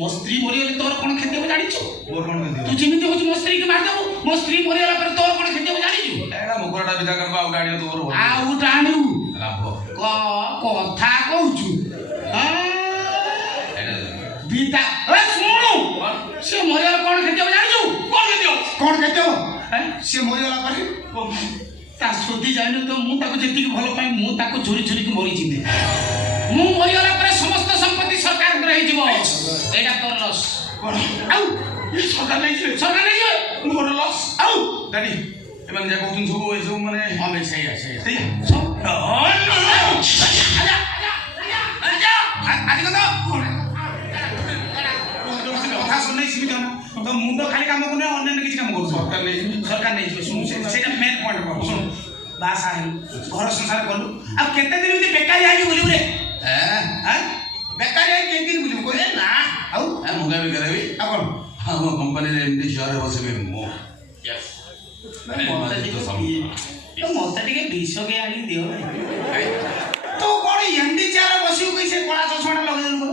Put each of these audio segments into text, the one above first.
मो स्त्री मरीगले तोर कौन खेती हो जानी छु मोर कौन खेती तू जिमिति होछ मो स्त्री के मार देबो मो स्त्री मरीगला पर तोर कौन खेती हो जानी छु एडा मुकरटा विदा करबा आउ डाणी तोर हो आउ डाणू लाभ कथा कहूछु हां एडा विदा ए सुनु से मरीगला कौन खेती हो जानी छु कौन खेती हो से मरीगला पर ता सोदी जाने तो मु ताको जेति के भलो पाई मु ताको चोरी चोरी के मरी जिने मु मरीगला पर समस्त संपत्ति सरकार को रही जीवो एडा तोर लॉस कोन आउ ये सरकार नहीं जे मोर लॉस आउ दादी एमन जा कहतुन सब ए सब माने हमें सही सब आजा आज कतो कथा सुन नहीं सीमित ना तो मुंडो खाली काम को नहीं अन्य किसी काम करू सरकार नहीं सुन सेटा मेन पॉइंट को सुन बास आही घर संसार करू अब केते दिन में बेकारी आही बोली रे हैं बेकारी आही केते दिन बोली को ना आउ ए मुगा भी करबी आ कोन हम कंपनी रे एमडी शेयर बसबे मो यस मोता टिके 20 के आनी दियो तो कोन एमडी शेयर बसियो कैसे कोला चश्मा लगे देनु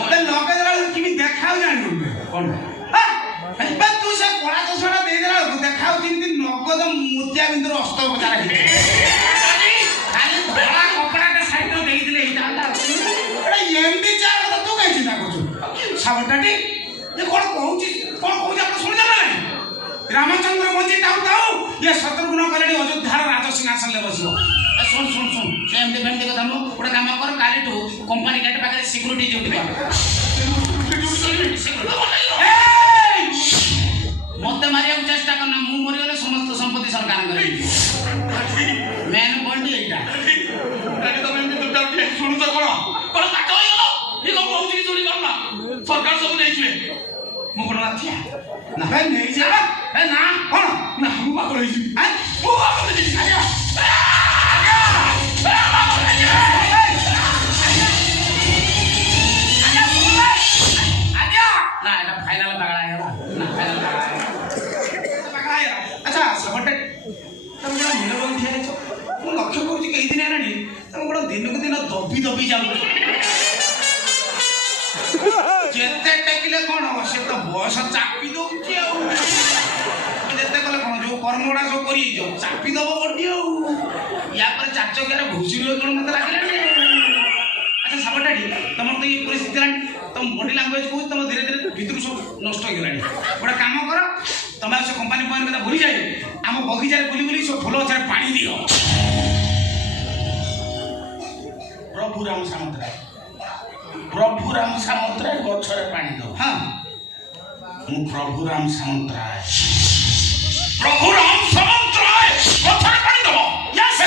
ओते लगे देला किमी देखाउ जानि कोन बे तू से कोला चश्मा दे देला देखाउ जिन दिन नगद मुद्या बिंदु अस्त बजार हे खाली धोला कपड़ा के साइड दे दिले एटा एटा एमडी शेयर तो तू कहि चिंता करछु सावटाटी ये कोन कहूची आप सुन जा ना रामचंद्र मंजी ताऊ ये शत्रुघ्न कलेडी अयोध्यार राज सिंहासन ले बसियो सुन से एमडी फैमिली कथा मो ओटा काम कर काली टू कंपनी गेट पाखे सिक्युरिटी ड्यूटी कर मते मारिया चेष्टा करना मु मरि गले समस्त संपत्ति सरकार करे मेन पॉइंट एटा काली तो एमडी दुटा के सुन तो कोन काट होय गलो ये को कहूची जोड़ी करना सरकार सब नहीं छे मु कोन नाथिया ना भाई नहीं जा ए ना कोन ना हम बाक रही छी आ मु बाक रही छी आया ना एटा फाइनल पकड़ा है ना फाइनल पकड़ा है अच्छा सबटे तुम जरा मीनबल ठे छ मु लक्ष्य करूची कई दिन आनी तुम बड़ दिन को दिन दबी जाऊ जेते टेकिले कोन हो से तो बयस चापी दउची आ जेते कले कोन जो कर्मडा जो करी जो चापी दबो बडी आ या पर चाचो के घुसी रो कोन मते लागले अच्छा सबटाडी तमर तो ये परिस्थिति लानी तुम बॉडी लैंग्वेज को तुम धीरे धीरे भीतर सब नष्ट हो गलानी बड़ा काम करो तुम से कंपनी पॉइंट कथा भूली जाए हम बगीचा रे बुली बुली सब फूल गछरे पानी दियो प्रभु राम सामंतराय गछरे पानी दो हां मु प्रभु राम सामंतराय गछरे पानी दो यस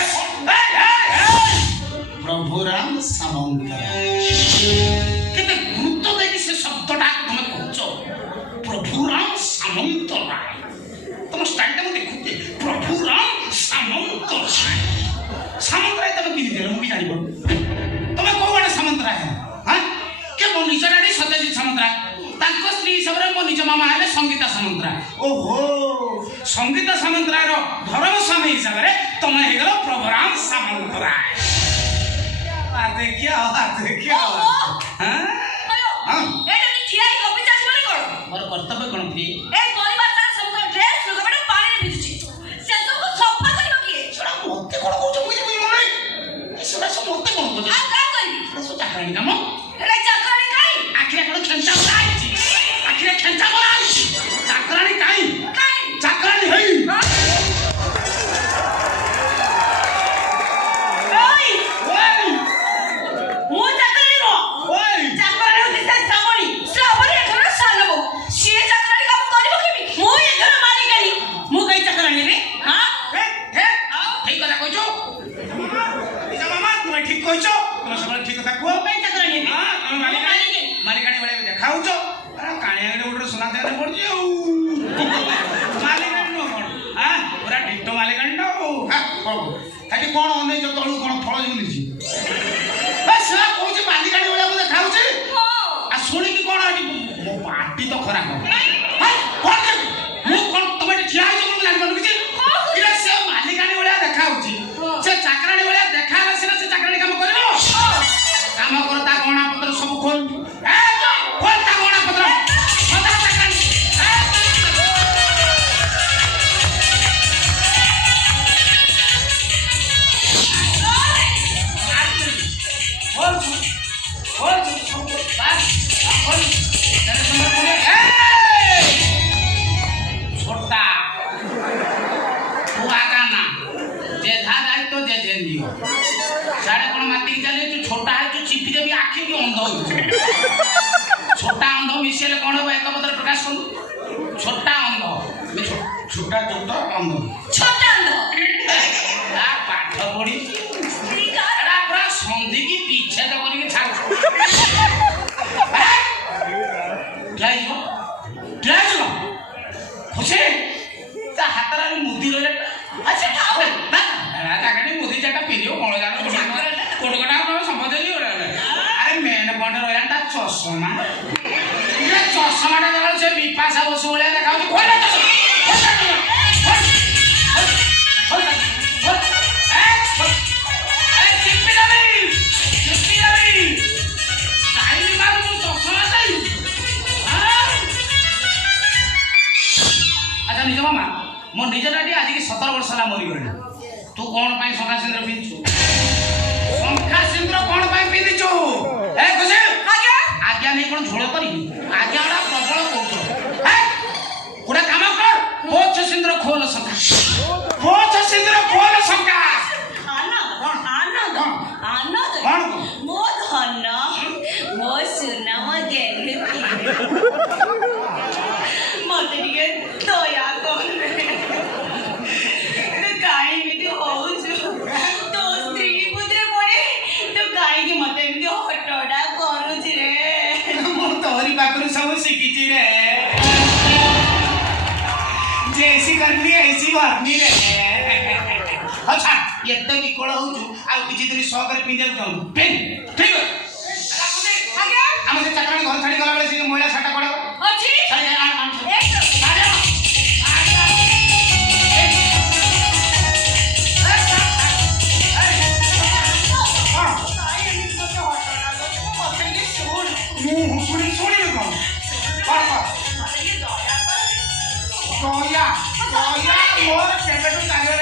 प्रभु राम सामंतराय केते गुरुत्व देकी से शब्दटा तुम कहछो प्रभु राम सामंतराय तुम स्टाइल ता देखुते प्रभु राम सामंतराय तुम कि दिले मु भी जानि पड़ो तुम को बडा सामंतराय हां के मो निज डाडी सत्यजित सामंतराय ताको स्त्री सबरे मो निज मामा आले संगीता सामंतराय ओहो संगीता सामंतराय रो धर्म स्वामी हिसाब रे तुम हे गलो प्रभु राम सामंतराय देखिए हां हां एटा नि ठियाई कॉफी चाच बोले कोन मोर कर्तव्य कोन थी ए परिवार सारा समस्त ड्रेस लुगाबडा पानी रे भिजुची से सब को सफा करबो की छोड़ा मोते कोन कहू बुझी नै छोड़ा सब मोते कोन कहू आ का करी छोड़ा चाकरानी काम हेला चाकरानी काई आखिरे कोन खेंचा बोलाइची आखिरे खेंचा बोलाइची चाकरानी काई चाकरानी हई कौन अनेक तलू कौन फल झुली मालिकाणी भाया बोले खाऊ शुणी की कौन मो पार्टी तो खराब तुम ठिया से मालिकाणी भाया देखा से चाकराणी भाया देखा सीना से चाकराणी काम कर काम करता गहना पत्र सब खोल खोलता गहना पत्र छोटा है जो चिपी देवी आखि की अंध हो छोटा अंध मिसेले कौन हो एक पत्र प्रकाश करू छोटा अंध छोटा पाठ पढ़ी पूरा संधि की पीछे तो करके छाड़ खुशी हाथ मुदी रहे अच्छा ठाऊ ना मुदी चाटा पीरियो कौन जाना कोटकटा संपद अरे मेन पॉइंट रहा चषमा चषमाटा देखा से विपाशा बसु भाया देखा अच्छा निज मामा मो निज नाटी आज की 17 वर्ष है मरीगली तू कौन शंखा सिंदूर पिंधु शंखा सिंदूर कौन पिंधिचु आज्ञा नहीं कौन झोल कर आज्ञा वाला प्रबल कौच गोटे काम कर पोछ सिंदूर खोल शंखा पोछ सिंदूर खोल शंखा मो धन मो सुना मो गेली मत टिके दया कर तो काई भी होउछु तो स्त्री पुत्र पड़े तो काई की मते भी हटडा करूछि रे मो तोरी पाखरु सब शिखिछि रे जैसी करनी ऐसी भरनी रे अच्छा एते निकोल होउछु आ किछि दिन सहकारी पिंजल जाऊ पेन ठीक है आगे हम से चक्रानी घर छाड़ी गला बेले से महिला छाटा पड़े अछि छाड़ी आ Soya, more separate to Tiger.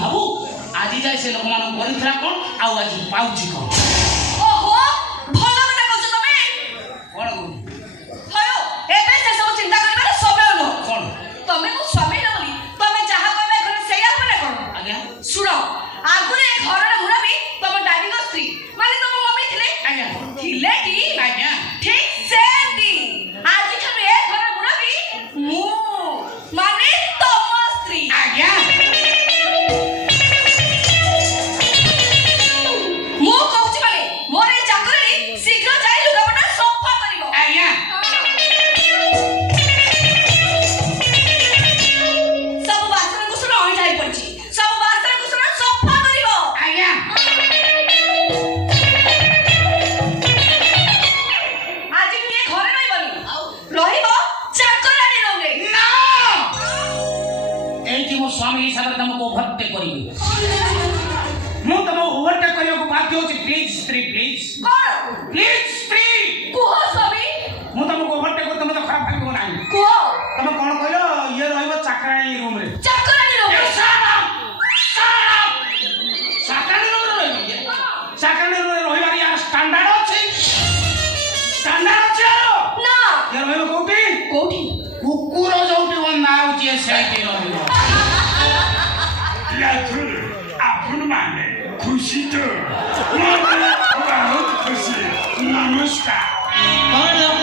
भावु आज जाए से लोक मान करिथला कोन आ आज पाउची कोन ओहो भलो कथा कहछ तमे कोन हयो एबे से सब चिंता करबा समय न कोन तमे मो स्वामी न बोली तमे जहा कहबे घर से या बने कोन आज्ञा सुनो आगुरे घर रे मुरबी तम डाडी को स्त्री माने तम मम्मी थिले आज्ञा थिले की आज्ञा ठीक सेम दी आज ठमे घर मुरबी मु माने तम स्त्री आज्ञा ପ୍ଲିଜ୍ ସ୍ତ୍ରୀ କୁହ ସ୍ୱାମୀ ମୁଁ ତମକୁ ଓଭରଟେକ୍ କରି ତମେ ତ ଖରାପ ଭାବିବ ନାହିଁ କୁହ ତମେ କଣ କହିଲ ଇଏ ରହିବ ଚାକରାଣୀ ରୁମରେ ଚାକରାଣୀ ରୁମ ଚାକରାଣୀ ରୁମରେ ରହିବ ଚାକରାଣୀ ରୁମରେ ରହିବାର ୟାର ଷ୍ଟାଣ୍ଡାର୍ଡ ଅଛି ଷ୍ଟାଣ୍ଡାର୍ଡ ଅଛି ୟାର ନା ଇଏ ରହିବ କୋଉଠି କୋଉଠି କୁକୁର ଯୋଉଠି ବନ୍ଧା ହଉଛି ସେଇଠି ରହିବ ଆପଣ ମାନେ ଖୁସି ତ ବହୁତ ଖୁସି ନମସ୍କାର କଣ